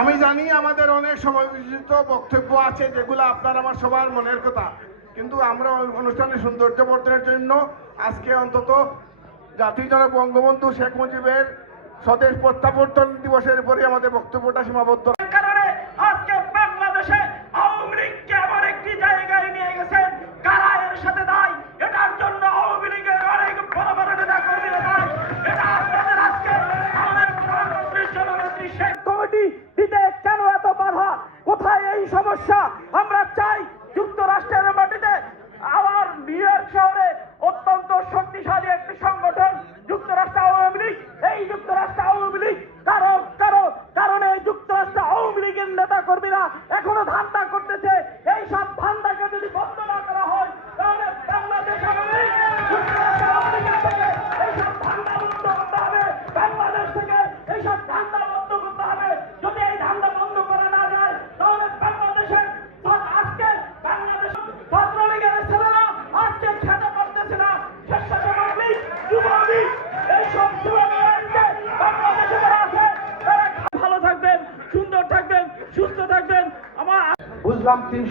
আমি জানি আমাদের অনেক সময়োচিত বক্তব্য আছে যেগুলো আপনার আমার সবার মনের কথা। কিন্তু আমরা অনুষ্ঠানের সৌন্দর্য বর্ধনের জন্য আজকে অন্তত জাতির জনক বঙ্গবন্ধু শেখ মুজিবের স্বদেশ প্রত্যাবর্তন দিবসের পরে আমাদের বক্তব্যটা সীমাবদ্ধ।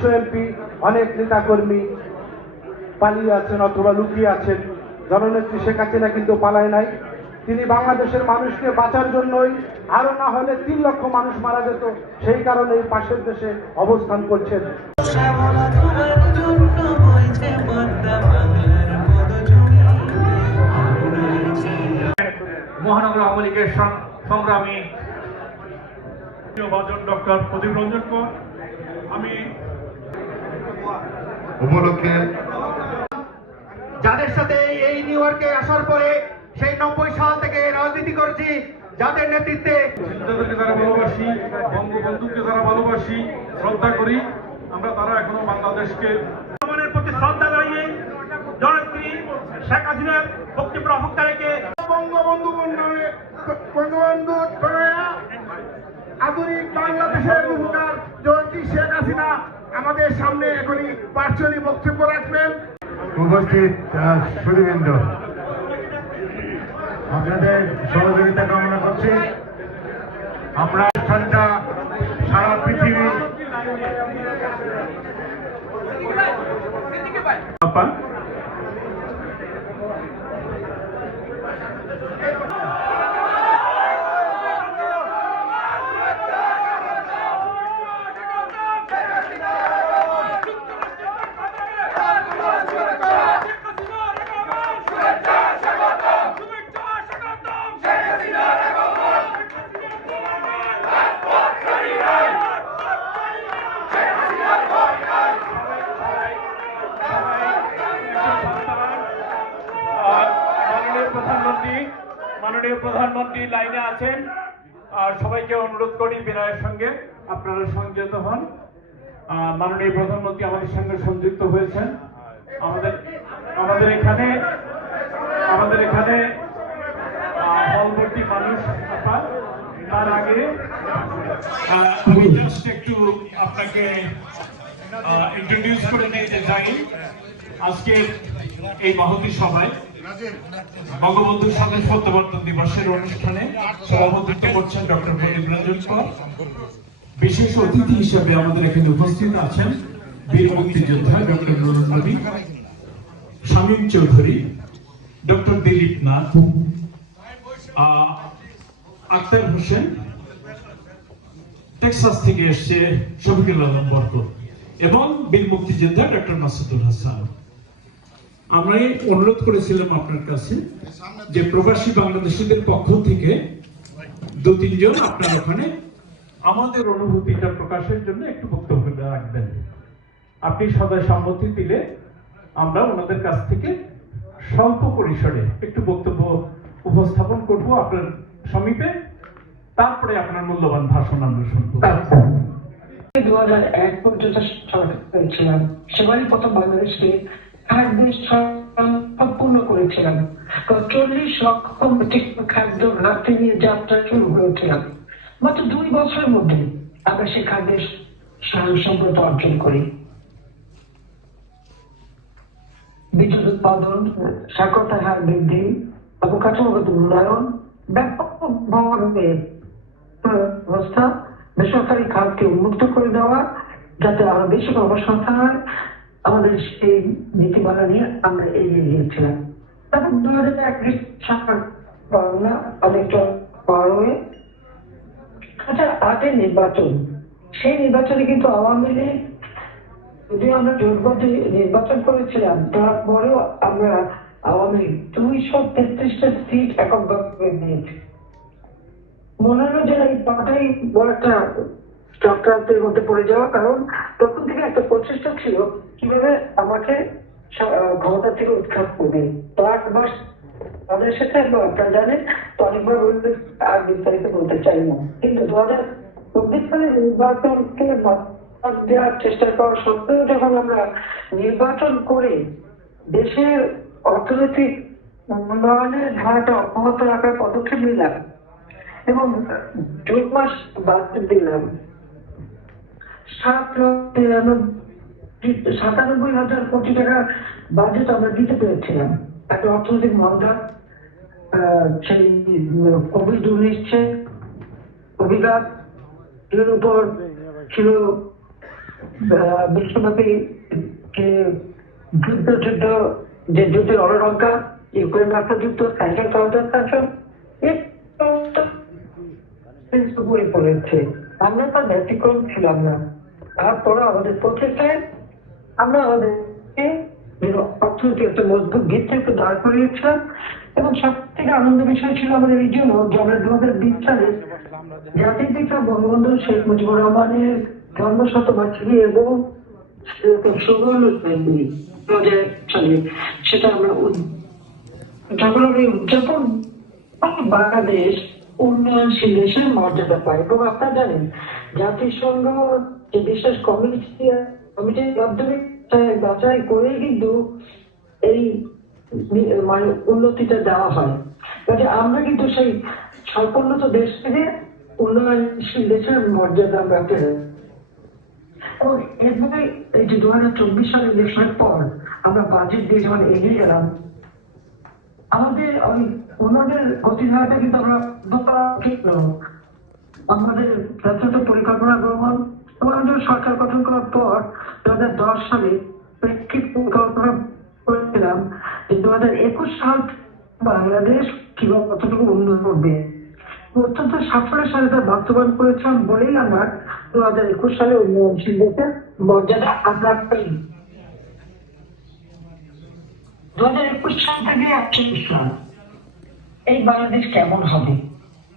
তিনশো এমপি অনেক নেতাকর্মী পালিয়ে আছেন অথবা লুকিয়ে আছেন। জননেত্রী শেখ হাসিনা কিন্তু পালায় নাই। তিনি বাংলাদেশের মানুষকে বাঁচার জন্যই আরও না হলে তিন লক্ষ মানুষ মারা যেত। সেই কারণে পাশের দেশে অবস্থান করছেন। মহানগর আওয়ামী লীগের সংগ্রামী। ডক্টর প্রদীপ রঞ্জন কর আমি উপলক্ষে যাদের সাথে এই নিউ ইয়র্কে আসার পরে সেই নব্বই সাল থেকে রাজনীতি করেছি যাদের নেতৃত্বে সিদ্ধান্তকে যারা ভালোবাসি বঙ্গবন্ধুকে যারা ভালোবাসি শ্রদ্ধা করি আমরা তারা এখনও বাংলাদেশকে প্রতি শ্রদ্ধা জানিয়ে জননেত্রী শেখ হাসিনার বক্তব্য অভক্তাকে বঙ্গবন্ধু বন্ধনে বঙ্গবন্ধু আধুনিক বাংলাদেশের উপকার জয়ন্তী শেখ হাসিনা আমাদের সামনে পার্সোনালি বক্তব্য রাখবেন। উপস্থিত আহ, সুধীবৃন্দ আপনাদের সহযোগিতা কামনা করছি। আমরা অনুষ্ঠানটা সারা পৃথিবী। আর প্রধানমন্ত্রী লাইনে আছেন। আর সবাইকে অনুরোধ করি বিনয়ের সঙ্গে, আপনারা সংযত হন। মাননীয় প্রধানমন্ত্রী আমাদের সঙ্গে সংযুক্ত হয়েছেন। আমাদের আমাদের এখানে আমাদের এখানে হলভর্তি মানুষ তার আগে আমি জাস্ট একটু আপনাকে ইন্ট্রোডিউস করে নিতে চাই। আজকে এই মহতি সভায় বঙ্গবন্ধু স্বাধীন প্রত্যাবর্তন দিবসের অনুষ্ঠানে সভাপতিত্ব করছেন ডক্টর প্রদীপ রঞ্জন কর। বিশেষ অতিথি হিসেবে আমাদের এখানে উপস্থিত আছেন বীর মুক্তিযোদ্ধা doctor Nurul Nabi Shamim Chowdhury, doctor Dilip Nath Akhtar Hossain, Texas থেকে এসছে শফিকুল আলম বরকত এবং বীর মুক্তিযোদ্ধা ডক্টর মাসুদুল হাসান। আমরা অনুরোধ করেছিলাম আপনার কাছে যে প্রবাসী বাংলাদেশিদের পক্ষ থেকে দু তিনজন আপনার ওখানে আমাদের অনুভূতিটা প্রকাশের জন্য একটু বক্তব্য রাখবেন। আপনি সদয় সম্মতি দিলে আমরা ওনাদের কাছ থেকে স্বল্প পরিসরে একটু বক্তব্য উপস্থাপন করব আপনার সমীপে। তারপরে আপনার মূল্যবান ভাষণ আমরা শুনব। দু হাজার এক পর্যন্ত সরকার করেছিলাম। সেবারই প্রথম বাংলাদেশকে খাদ্য সম্পূর্ণ করেছিলাম। চল্লিশ মেট্রিক খাদ্য রাখতে নিয়ে যাত্রা শুরু করেছিলাম মাত্র দুই বছরের মধ্যে আমরা সে খাদ্যের স্বয়ংসম্পূর্ণতা অর্জন করি। বিদ্যুৎ উৎপাদন, সাক্ষরতার হার বৃদ্ধি অবকাঠামোগত উন্নয়ন ব্যাপকভাবে ব্যবস্থা বেসরকারি খাতকে উন্মুক্ত করে দেওয়া, যাতে আরও বেশি কর্মসংস্থান হয় আমাদের সেই নীতিমালা নিয়ে আমরা এগিয়ে গিয়েছিলাম। তারপর দু হাজার এক সাল করোনা অনেকটা পার হয়ে আচ্ছা আটের নির্বাচন, সেই নির্বাচনে কিন্তু আওয়ামী লীগ, যদিও আমরা জোটবদ্ধ নির্বাচন করেছিলাম, তারপরেও আমরা আওয়ামী লীগ দুইশো তেত্রিশটা সিট এককভাবে নিয়েছি মনে হলো যে এই পাটাই বড় একটা চক্রান্তের মধ্যে পড়ে যাওয়া, কারণ তখন থেকে একটা প্রচেষ্টা ছিল কীভাবে আমাকে ক্ষমতা থেকে উৎখাত করবে? পাঁচ মাস তাদের সাথে আপনারা জানেন, তো অনেকবার আর বিস্তারিত বলতে চাই না। কিন্তু দু হাজার চব্বিশ সালে নির্বাচনকে দেওয়ার চেষ্টা করা সত্ত্বেও যখন আমরা নির্বাচন করে দেশের অর্থনৈতিক উন্নয়নের ধারাটা অব্যাহত রাখার পদক্ষেপ নিলাম এবং জুন মাস বাদ দিলাম। সাত তিরানব্বই সাতানব্বই হাজার কোটি টাকা বাজেট আমরা দিতে পেরেছিলাম। একটা অর্থনৈতিক মন্দা সেই কোভিড উনিশে অভিঘাত, এর উপর ছিল বিশ্বব্যাপী যুদ্ধ যুদ্ধ যে যুদ্ধের অলঙ্কা ইউক্রেন রাষ্ট্র যুদ্ধ স্যাংশন কাউন্টার স্যাংশন বই পড়েছে। আমরা তার ব্যতিক্রম ছিলাম না। তারপরে আমাদের প্রচেষ্টায় আমরা আমাদেরকে অর্থনীতি একটা মজবুত ভিত্তি একটু দাঁড় করিয়েছিলাম এবং সব থেকে আনন্দের বিষয় ছিল আমাদের এই জন্য যে আমরা দু হাজার বিশ সালে জাতির পিতা বঙ্গবন্ধু শেখ মুজিবুর রহমানের জন্ম শতবার্ষিকী এবং সুবর্ণ জয়ন্তী সেটা আমরা যখন আমরা উদযাপন বাংলাদেশ উন্নয়নশীল দেশের মর্যাদা পায়। এবং আপনারা জানেন, জাতিসংঘ যে বিশেষ কমিটি, কমিটির মাধ্যমে যাচাই করে কিন্তু এই মানে উন্নতিটা দেওয়া হয়। কাজে আমরা কিন্তু সেই স্বল্পোন্নত দেশ থেকে উন্নয়নশীল দেশের মর্যাদা আমরা এবং এরপরে এই যে দু হাজার চব্বিশ সালে ইলেকশনের পর আমরা বাজেট দিয়ে যখন এগিয়ে গেলাম, আমাদের ওই অন্যদের গতিধারাটা কিন্তু আমরা আমাদের যথাযথ পরিকল্পনা গ্রহণ যখন সরকার গঠন করার পর দু হাজার দশ সালে প্রেক্ষিত পরিকল্পনা করেছিলাম যে দু হাজার একুশ সাল বাংলাদেশ কীভাবে কতটুকু উন্নয়ন করবে। অত্যন্ত সাফল্যের সাথে তা বাস্তবায়ন করেছিলাম বলেই আমরা দু হাজার একুশ সালে উন্নয়নশীল দেশের মর্যাদা আমরা পাই দু হাজার একুশ সাল থেকে একচল্লিশ সাল এই বাংলাদেশ কেমন হবে?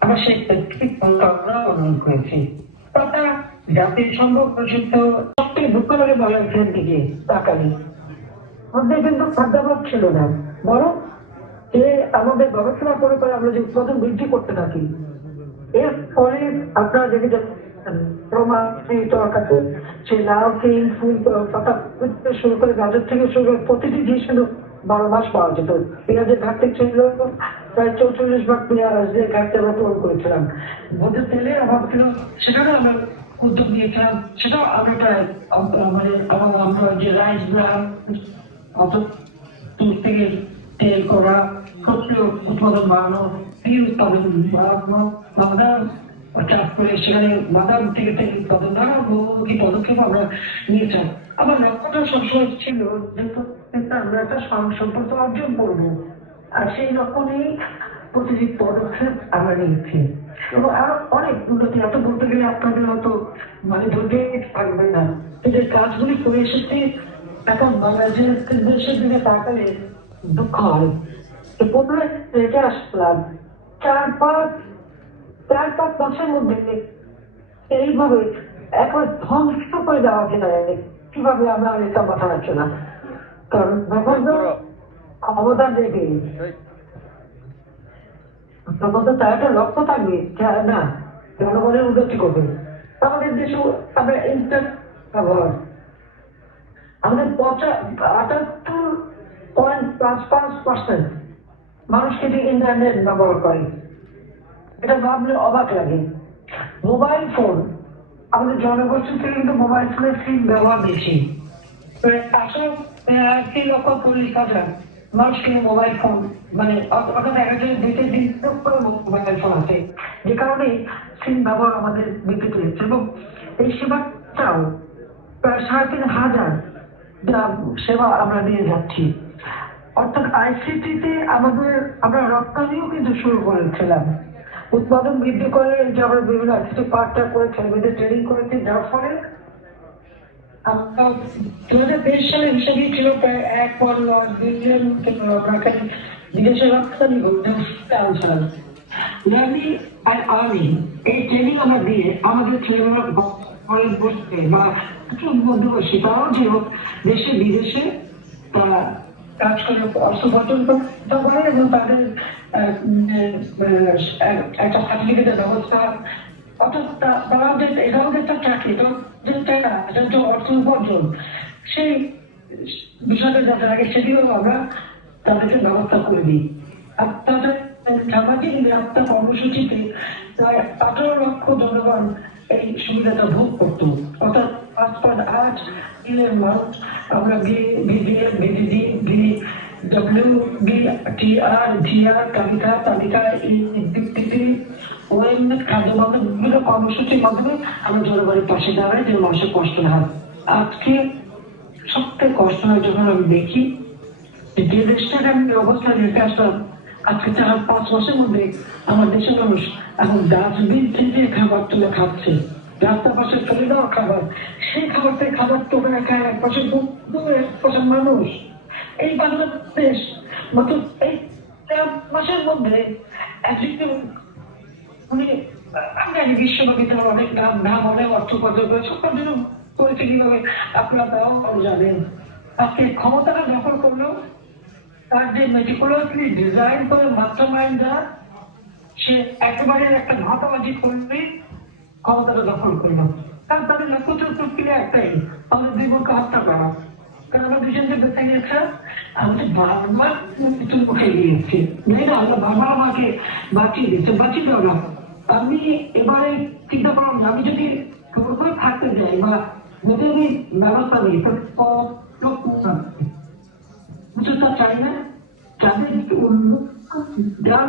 আমরা সেই প্রেক্ষিত পরিকল্পনা গ্রহণ করেছি। তথা জাতিসংঘ সবথেকে দুঃখ লাগে বাংলাদেশের দিকে তাকালে। আমাদের কিন্তু খাদ্যাভাব ছিল না। বরং যে আমাদের গবেষণা করে করে আমরা যে উৎপাদন বৃদ্ধি করতে থাকি, এর ফলে আপনারা প্রমাণিত আকাশে সে লাউ কিং ফুল, পাতা শুরু করে গাজর থেকে শুরু করে প্রতিটি জিনিস বারো মাস পাওয়া যেত। পেঁয়াজের ঘাটতি ছিল, প্রায় চৌচল্লিশ ভাগ পেঁয়াজ যে ঘাটতি আমরা পূরণ করেছিলাম। ভোজের তেলের অভাব ছিল সেটাও আমরা উদ্যোগ নিয়েছিলাম সেটাও আমরা প্রায় মানে আমার যে রাইস ব্রাম অত থেকে তেল করা শস্য উৎপাদন বাড়ানো, তেল উৎপাদন বাড়ানো, বাদাম চাষ করে সেখানে বাদাম থেকে তেল উৎপাদন, নানা বহুমুখী পদক্ষেপ আমরা নিয়েছিলাম। আমার লক্ষ্যটা সবসময় ছিল যে আমরা একটা সম- সম্পর্ক অর্জন করব। আর সেই লক্ষ্য নিয়েই প্রতিটি পদক্ষেপ আমরা নিয়েছি। এবং আরও অনেক উন্নতি এত বলতে গেলে আপনাদের হয়তো মানে ধৈর্য থাকবে না। এই কাজগুলি করে এসেছি। এখন বাংলাদেশের দেশের দিকে তাকালে দুঃখ হয়। তো প্রথমে রেখে আসলাম। চার পাঁচ চার পাঁচ মাসের মধ্যে এইভাবে একবার ধ্বংস করে দেওয়া যায় কীভাবে আমরা এটা মাথা রাখছি না? কারণ যখন ক্ষমতা দেবে তখন তো তার একটা লক্ষ্য থাকবে না জনগণের উন্নতি করবে। আমাদের দেশে আমরা ইন্টার ব্যবহার। আমাদের পঁচা, আটাত্তর পয়েন্ট পাঁচ পাঁচ পার্সেন্ট মানুষ কিন্তু ইন্টারনেট ব্যবহার করে, এটা ভাবলে অবাক লাগে। মোবাইল ফোন আমাদের জনগোষ্ঠী থেকে কিন্তু মোবাইল ফোনের সিম ব্যবহার বেশি। পাঁচশো আশি লক্ষ চল্লিশ হাজার। মানুষকে মোবাইল ফোন মানে অর্থাৎ একটা দিতে দিন মোবাইল ফোন আছে যে কারণে সিম ব্যবহার আমাদের বৃদ্ধি পেয়েছে এবং এই সেবাটাও প্রায় সাড়ে তিন হাজার সেবা আমরা দিয়ে যাচ্ছি। অর্থাৎ আইসিটিতে আমাদের, আমরা রপ্তানিও কিন্তু শুরু করেছিলাম। উৎপাদন বৃদ্ধি করে যে আমরা বিভিন্ন আইসিটি পার্টটা ছেলেমেয়েদের ট্রেনিং করেছি, যার ফলে আমাদের ছেলেমেয়েরা ঘরে বসতে বা কিছু মধ্যবর্তী তারাও যে হোক দেশে, বিদেশে তারা কাজ করে, অর্থ উপার্জন করতে এবং তাদের একটা ব্যবস্থা অর্থাৎ তারা যে এটাও যে একটা চাকরি যে টাকা এটা যে অর্থ উপার্জন সেই বিষয়টা যাতে আগে সেটিও আমরা তাদেরকে ব্যবস্থা করে দিই। আর তাদের সামাজিক নিরাপত্তা কর্মসূচিতে প্রায় আঠারো লক্ষ জনগণ এই সুবিধাটা ভোগ করতো। অর্থাৎ পাঁচ পয়েন্ট আট মিলিয়ন মানুষ আমরা BDM BDD B W, B, T, R, G, R, তালিকা তালিকা এই ওএমএস খাদ্য বিভিন্ন কর্মসূচির মাধ্যমে আমরা জনগণের পাশে দাঁড়াই যে মানুষের কষ্ট না হয়। আজকে সবথেকে কষ্ট হয় যখন আমি দেখি যে দেশটাকে আমি অবস্থায় রেখে আসলাম, আজকে চার, পাঁচ মাসের মধ্যে আমার দেশের মানুষ এখন ডাস্টবিন থেকে খাবার তুলে খাচ্ছে। রাস্তার পাশে ফেলে দেওয়া খাবার, সেই খাবার থেকে খাবার তুলে খায় এক পাশে এক পাশে মানুষ। এই বাংলাদেশ মাত্র এই মাসের মধ্যে একদিকে উনি জানি বিশ্ববিদ্যালয়ের অনেক নাম নাম অনেক অর্থ উপার্জন করে সব জন্য করেছে কীভাবে? আপনারা তাও জানেন। আজকে ক্ষমতাটা দখল করল। তার যে মেটিকুলাসলি ডিজাইন করে মাস্টার মাইন্ড যারা সে একেবারে একটা ঘাটাবাজি করলে ক্ষমতাটা দখল করল। কারণ তাদের লক্ষ্য প্রক্রিয়া একটাই, আমাদের দুই বোনকে হত্যা করা। কারণ আমরা দুজনকে বেঁচে গেছে আমি তো বারবার মৃত্যুর মুখে গিয়েছি। জানি না? আমরা বারবার আমাকে বাঁচিয়ে দিচ্ছে বাঁচিয়ে দেওয়া না আমি এবারে চিন্তা যে আমি যদি করে থাকতে যাই বা যদি আমি ব্যবস্থা নিই, তো লোক কিছুটা চাই না, যাদের গ্রাম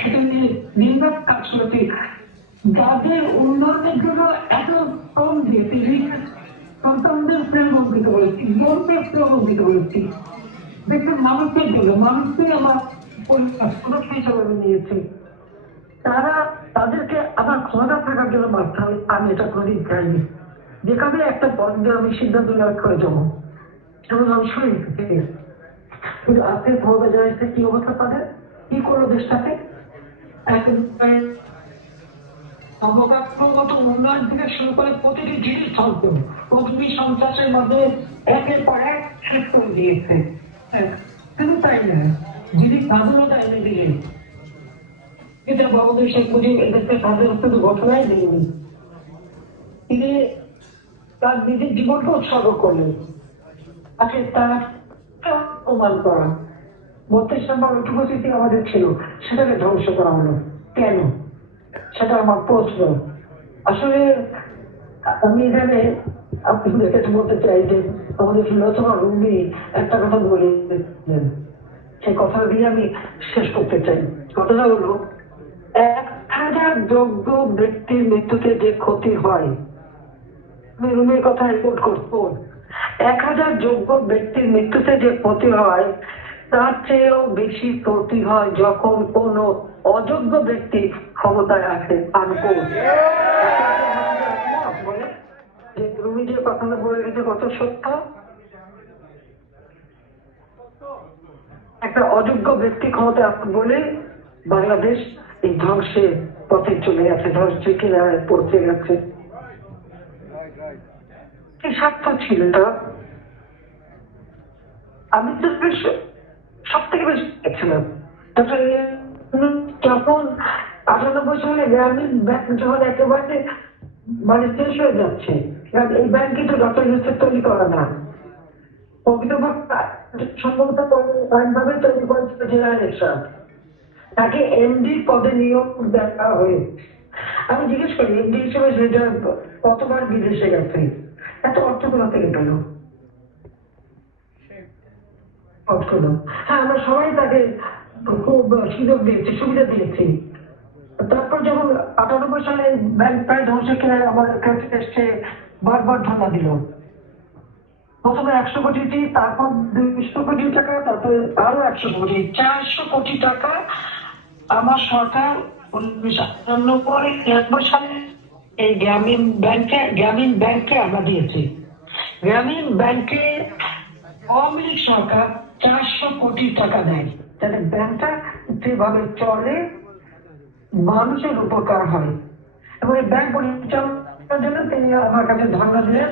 সেখানে নির্মাণ কাজ করতে যাদের উন্নয়নের জন্য এত কম দিয়েছে সন্তানদের প্রেরণিত বলেছি বোনদের প্রেরণিত বলেছি দেখবেন মানুষের জন্য মানুষকে আমার পরিবার সুরক্ষা হিসাবে নিয়েছে। তারা তাদেরকে আমার ক্ষমতা থাকার জন্য বাধ্য হয় আমি এটা করি চাইনি যেখানে একটা পর্যায়ে আমি সিদ্ধান্ত নেওয়া করে যাব এবং আমি সই কিন্তু আজকে ক্ষমতা এসে কি অবস্থা তাদের? কি করল দেশটাকে? অবকাঠামোগত উন্নয়ন থেকে শুরু করে প্রতিটি জিনিস সন্ত্রাসের একের পর এক করে দিয়েছে। হ্যাঁ, তাই না যিনি স্বাধীনতা এনে এটা বাবুদের শেখ মুজিব এদেরকে স্বাধীনতা তো ঘটনাই দেয়নি। তিনি তার নিজের জীবনকে উৎসর্গ করলেন। তাকে তার প্রমাণ করা। বত্রিশ নম্বর উপস্থিতি আমাদের ছিল, সেটাকে ধ্বংস করা হলো। কেন? সেটা আমার প্রশ্ন। আসলে আমি এখানে আপনাদের কাছে বলতে চাই যে, আমাদের ফিলোসফার রুমি একটা কথা বলেছিলেন সেই কথা দিয়ে আমি শেষ করতে চাই। কথাটা হলো এক হাজার যোগ্য ব্যক্তির মৃত্যুতে যে ক্ষতি হয়, আমি রুমের কথা রিপোর্ট করব। এক হাজার যোগ্য ব্যক্তির মৃত্যুতে যে ক্ষতি হয়, তার চেয়েও বেশি ক্ষতি হয় যখন কোনো অযোগ্য ব্যক্তি ক্ষমতায় আসে আনকোট রুমি যে কথাটা বলে গেছে, কত সত্য? একটা অযোগ্য ব্যক্তি ক্ষমতায় আসে বলে বাংলাদেশ এই ধ্বংসের পথে চলে গেছে ধ্বংসের কিনারে পড়তে গেছে। কি স্বার্থ ছিল? আমি তো বেশ সব থেকে বেশি দেখছিলাম। আটানব্বই সালে গ্রামীণ ব্যাংক যখন একেবারে মানে শেষ হয়ে যাচ্ছে, কারণ এই ব্যাংক কিন্তু ডক্টর তৈরি করা না। প্রকৃতপক্ষে সম্ভবত তৈরি করেছিল জেলা তাকে এমডি পদে নিয়োগ দেওয়া হয়ে আমি জিজ্ঞেস করি এমডি হিসেবে সেটা কতবার বিদেশে গেছে? এত অর্থ কোথা থেকে পেল? হ্যাঁ আমরা সবাই তাকে খুব সুযোগ দিয়েছি, সুবিধা দিয়েছি। তারপর যখন আটানব্বই সালে ব্যাংক প্রায় ধ্বংসের কিনে আমাদের কাছে এসছে বারবার ধর্ণা দিল। প্রথমে একশো কোটি তারপর দুইশো কোটি টাকা, তারপরে আরও একশো কোটি, চারশো কোটি টাকা আমার সরকার উনিশশো আটানব্বই নিরানব্বই সালে এই গ্রামীণ ব্যাংকে গ্রামীণ ব্যাংকে আমরা দিয়েছি। গ্রামীণ ব্যাংকে আওয়ামী লীগ সরকার চারশো কোটি টাকা দেয়। যাতে ব্যাংকটা যেভাবে চলে, মানুষের উপকার হয়। এবং এই ব্যাংক পরিচালনার জন্য তিনি আমার কাছে ধর্ণা দিলেন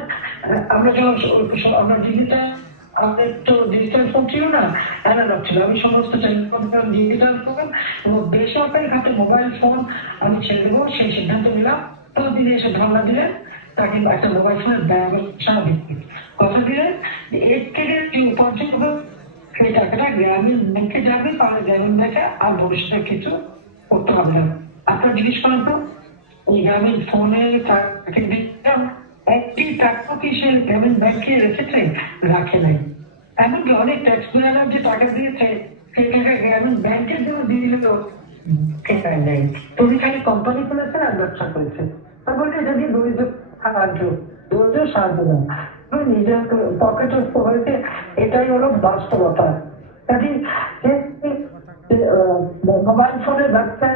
আমরা যখন স- আমরা ডিজিটাল আমাদের তো ডিজিটাল ফোন ছিল না অ্যানালগ ছিল। আমি সমস্ত ডিজিটাল ফোন এবং বেসরকারি খাতে মোবাইল ফোন আমি ছেড়ে দেবো, সেই সিদ্ধান্ত নিলাম। তো তিনি এসে ধর্ণা দিলেন, তাকে একটা মোবাইল ফোনের ব্যবস্থা ভিত্তিক কথা দিলেন যে এর থেকে যে উপার্জন হবে সেই টাকাটা গ্রামীণ ব্যাংকে যাবে, তাহলে গ্রামীণ ব্যাংকে আর ভবিষ্যতে কিছু করতে হবে না। আপনারা জিজ্ঞেস করেন তো এই গ্রামীণ ফোনে তাকে দিতাম একটি টাকা কি সে গ্রামীণ ব্যাংকে রেখেছে, রাখে নাই। এমনকি অনেক ট্যাক্স পেয়াররা যে টাকা দিয়েছে সেই টাকা গ্রামীণ ব্যাংকের জন্য দিয়ে দিলেও ঠিকায় নেই তুমি খালি কোম্পানি খুলেছে আর ব্যবসা করেছে? তার বলছে যদি দরিদ্র সাহায্য দরিদ্র সাহায্য না। তুমি নিজের পকেটে হয়েছে, এটাই হলো বাস্তবতা। কাজে মোবাইল ফোনের ব্যবসা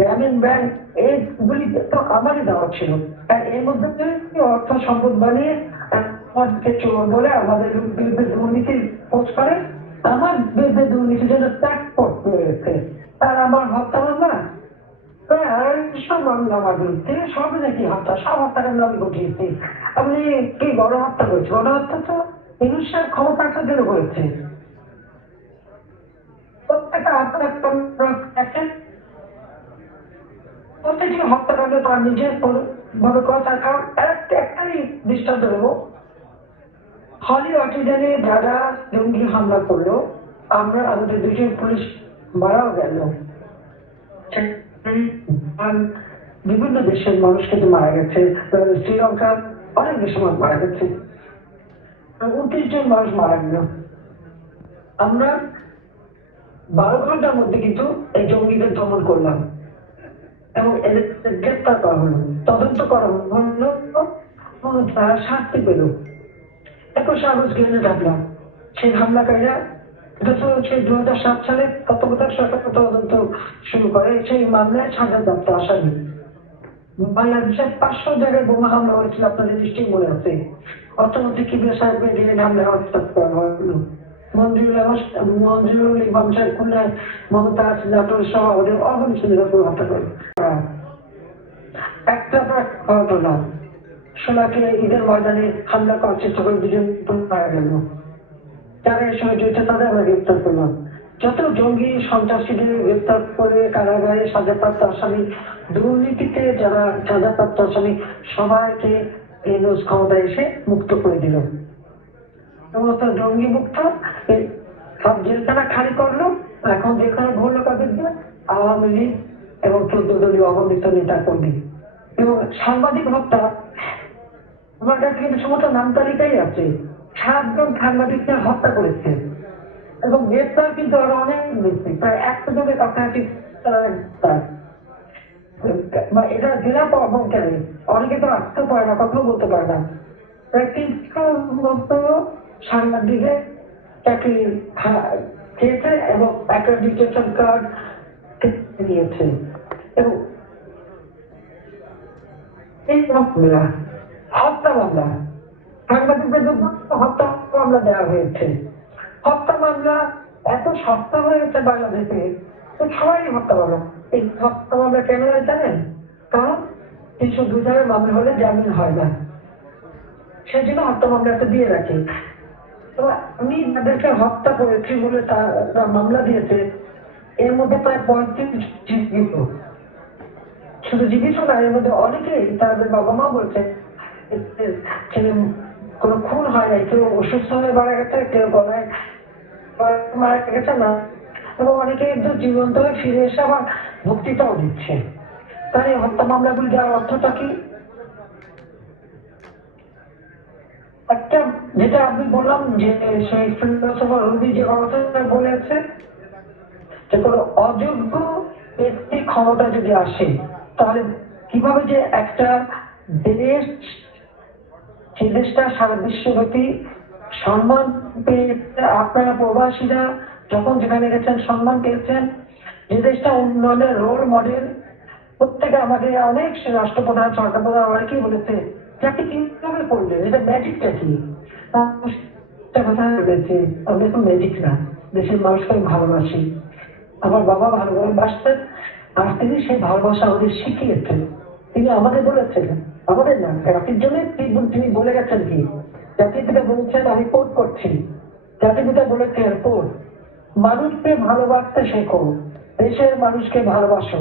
গ্রামীণ ব্যাংক এইগুলি তো আমারই দেওয়া ছিল। আর এর মধ্যে দিয়ে অর্থ সম্পদ বানিয়ে আমাদেরকে চোর বলে আমাদের বিরুদ্ধে দুর্নীতির খোঁজ করে, আমার বিরুদ্ধে দুর্নীতি যেন ত্যাগ করতে হয়েছে। আর আমার হত্যা মামলা? আড়াইশো মামলা আমার বিরুদ্ধে সব নাকি হত্যা, সব হত্যাকাণ্ড আমি ঘটিয়েছি আপনি কি গণহত্যা করেছি গণহত্যা তো ইনুসার ক্ষমতা জন্য করেছে প্রত্যেকটা দেখেন। প্রত্যেকটি হত্যাকাণ্ড তার নিজের ভাবে করা তার কারণ একটা একটাই দৃষ্টান্ত দেবো হলি অটিজেনে যারা জঙ্গি হামলা করল, আমরা আমাদের দুজন পুলিশ মারাও গেল। বিভিন্ন দেশের মানুষ কিন্তু মারা গেছে শ্রীলঙ্কার অনেক দেশের মানুষ মারা গেছে। উনত্রিশ জন মানুষ মারা গেল। আমরা বারো ঘণ্টার মধ্যে কিন্তু এই জঙ্গিদের দমন করলাম। এবং এদের গ্রেপ্তার করা হলো। তদন্ত করা হলো এবং তারা শাস্তি পেল। একুশে আগস্ট গেলে ডাকলাম সেই হামলাকারীরা সেই দু হাজার সাত সালে তত্ত্বাবধায়ক সরকার তদন্ত শুরু করে। সেই মামলায় সাজাপ্রাপ্ত আসামি। বাংলাদেশে পাঁচশো জায়গায় বোমা হামলা হয়েছিল আপনাদের নিশ্চয়ই মনে আছে। অর্থমন্ত্রী কিবির সাহেবকে দিয়ে হামলা হত্যা করা হলো। মঞ্জুরুল মঞ্জুরুল ইমাম সাহেব খুলনায় মমতা নাটোর সহ ওদের অগণিত হত্যা করে একটা পর একটা ঘটনা সোনাকে ঈদের ময়দানে হামলা করার চেষ্টা করে দুজন মারা গেল। যারা এর সঙ্গে জড়িত, তাদের আমরা গ্রেপ্তার করলাম। যত জঙ্গি, সন্ত্রাসীদের গ্রেপ্তার করে কারাগারে সাজাপ্রাপ্ত আসামি, দুর্নীতিতে যারা সাজাপ্রাপ্ত আসামি, সবাইকে এনওস ক্ষমতায় এসে মুক্ত করে দিল। সমস্ত জঙ্গি মুক্ত এই সব জেলখানা খালি করল। এখন যেখানে ভুল কাদের দিয়ে আওয়ামী লীগ এবং চোদ্দ দলীয় অবনীত নেতা কর্মী। এবং সাংবাদিক হত্যা। আমার কাছে কিন্তু সমস্ত নাম তালিকাই আছে। সাতজন সাংবাদিককে হত্যা করেছে। এবং গ্রেপ্তার কিন্তু আরও অনেক বেশি প্রায় একশো জনের কাছাকাছি এটা জেলা পর্যায়ে অনেকে তো আসতে পারে না, কথাও বলতে পারে না। প্রায় তিনশো সাংবাদিকের চাকরি খেয়েছে এবং অ্যাক্রেডিটেশন কার্ড নিয়েছে এবং এই মামলা হত্যা মামলা। সাংবাদিকদের জন্য হত্যা মামলা দেওয়া হয়েছে। হত্যা মামলা এত সস্তা হয়েছে বাংলাদেশে তো সবাই হত্যা মামলা এই হত্যা মামলা কেন জানেন? কারণ তিনশো দুই মামলা হলে জামিন হয় না। সেই জন্য হত্যা মামলাটা দিয়ে রাখি। তো আমি যাদেরকে হত্যা করেছি বলে তারা মামলা দিয়েছে, এর মধ্যে প্রায় পঁয়ত্রিশ শুধু জীবিত না এর মধ্যে অনেকেই তাদের বাবা মা বলছে ছেলে, কোনো খুন হয় নাই, কেউ অসুস্থ হয়ে মারা গেছে, কেউ গলায় মারা গেছে না। এবং অনেকে একদম জীবন্ত হয়ে ফিরে এসে আবার মুক্তিটাও দিচ্ছে। তাই এই হত্যা মামলাগুলি দেওয়ার অর্থটা কি? একটা, যেটা আমি বললাম যে, সেই ফিলোসফার রবি যে কথাটা বলেছে, যে কোনো অযোগ্য ব্যক্তি ক্ষমতা যদি আসে তাহলে কীভাবে যে একটা দেশ যে দেশটা সারা বিশ্বব্যাপী সম্মান পেয়েছে, আপনারা প্রবাসীরা যখন যেখানে গেছেন, সম্মান পেয়েছেন, যে দেশটা উন্নয়নের রোল মডেল প্রত্যেকে আমাকে অনেক রাষ্ট্রপ্রধান সরকার প্রধান অনেকেই বলেছে? যাকে কীভাবে করলেন? এটা ম্যাজিকটা কি? কথা বলেছে আমি এখন ম্যাজিক না। দেশের মানুষকে আমি ভালোবাসি। আমার বাবা ভালোবাসতেন আর তিনি সেই ভালোবাসা আমাদের শিখিয়েছেন তিনি আমাদের বলেছেন, আমাদের না জাতির জন্য তিনি বলে গেছেন কি? জাতির পিতা বলেছেন, আমি কোট করছি। জাতির পিতা বলেছেন, কোট? মানুষকে ভালোবাসতে শেখো, দেশের মানুষকে ভালোবাসো।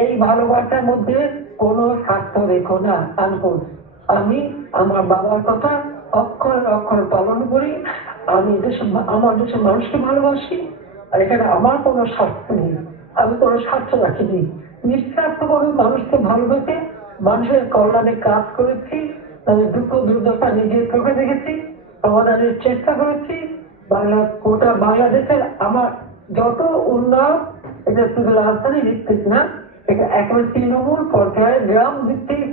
এই ভালোবাসার মধ্যে কোনো স্বার্থ রেখো না আনকোট আমি আমার বাবার কথা অক্ষর অক্ষর পালন করি, আমি দেশের আমার দেশের মানুষকে ভালোবাসি, আর এখানে আমার কোনো স্বার্থ নেই। আমি কোনো স্বার্থ রাখিনি। নিঃস্বার্থভাবে মানুষকে ভালোবেসে মানুষের কল্যাণে কাজ করেছি, তাদের দুঃখ দুর্দশা নিজের চোখে দেখেছি, সমাধানের চেষ্টা করেছি। বাংলা গোটা বাংলাদেশের আমার যত উন্নয়ন, এটা শুধু রাজধানী ভিত্তিক না, এটা একেবারে তৃণমূল পর্যায়ে গ্রাম ভিত্তিক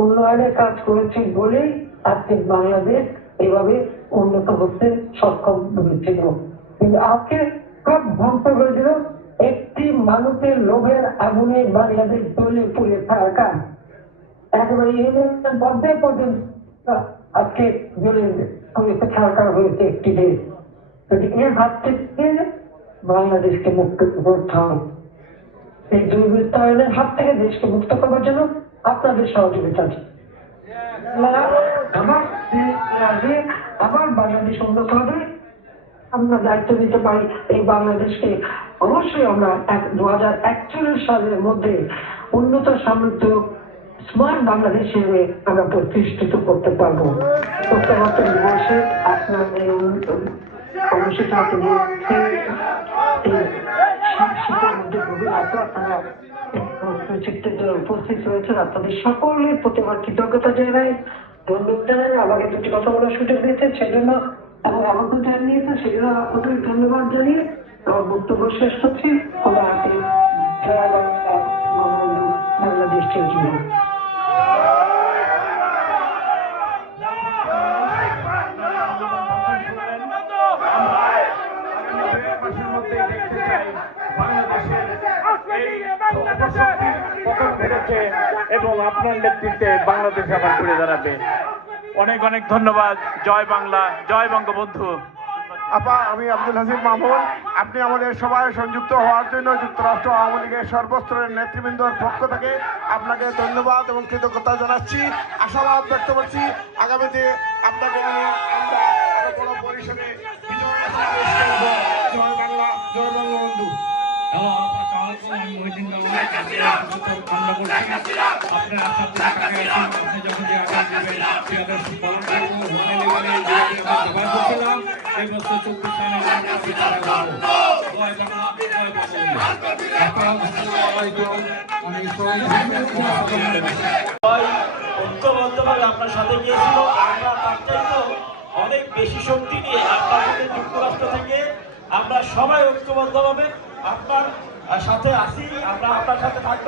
উন্নয়নের কাজ করেছি বলেই আজকে বাংলাদেশ এভাবে উন্নত হতে সক্ষম হয়েছিল। কিন্তু আজকে সব ধ্বংস দিল। একটি মানুষের লোভের আগুনে বাংলাদেশ জ্বলে পুড়ে থাকা। একেবারে ইউনিয়ন পর্যায়ে পর্যন্ত আজকে জ্বলে পুড়ে থাকা হয়েছে একটি দেশ। যদি এর হাত থেকে বাংলাদেশকে মুক্ত করতে হবে এই দুর্বৃত্তায়নের হাত থেকে দেশকে মুক্ত করবার জন্য আপনাদের সহযোগিতা চাই আমার আবার বাংলাদেশ উন্নত হবে আমরা দায়িত্ব নিতে পারি, এই বাংলাদেশকে অবশ্যই আমরা এক দু হাজার একচল্লিশ সালের মধ্যে উন্নত সমৃদ্ধ স্মার্ট বাংলাদেশ হিসেবে আমরা প্রতিষ্ঠিত করতে পারব। প্রত্যাবর্তন দিবসে আপনারা চিত্তের জন্য উপস্থিত রয়েছেন। আপনাদের সকলের প্রতি আমার কৃতজ্ঞতা জানাই। ধন্যবাদ জানাই। আমাকে দুটি কথা বলার সুযোগ দিয়েছে সেজন্য এবং আমাকে জানিয়েছে সেজন্য আপনাদের ধন্যবাদ জানিয়ে আমার বক্তব্য শেষ করছি। খোলা হাতে জয় বাংলা বঙ্গবন্ধু বাংলাদেশ ঘটেছে এবং আপনার নেতৃত্বে বাংলাদেশ আবার ঘুরে দাঁড়াবে। অনেক অনেক ধন্যবাদ। জয় বাংলা, জয় বঙ্গবন্ধু। আপা, আমি আব্দুল হাসিম মামুন। আপনি আমাদের সবাই সংযুক্ত হওয়ার জন্য যুক্তরাষ্ট্র আওয়ামী লীগের সর্বস্তরের নেতৃবৃন্দর পক্ষ থেকে আপনাকে ধন্যবাদ এবং কৃতজ্ঞতা জানাচ্ছি। আশাবাদ ব্যক্ত করছি। আগামীতে আপনাকে নিয়ে আমরা আরও বড় পরিসরে বিজয় ঐক্যবদ্ধভাবে আপনার সাথে গিয়েছিল। আমরা তার অনেক বেশি শক্তি নিয়ে আপনার যুক্তরাষ্ট্র থেকে আমরা সবাই ঐক্যবদ্ধভাবে আপনার সাথে আসি আমরা আপনার সাথে থাকব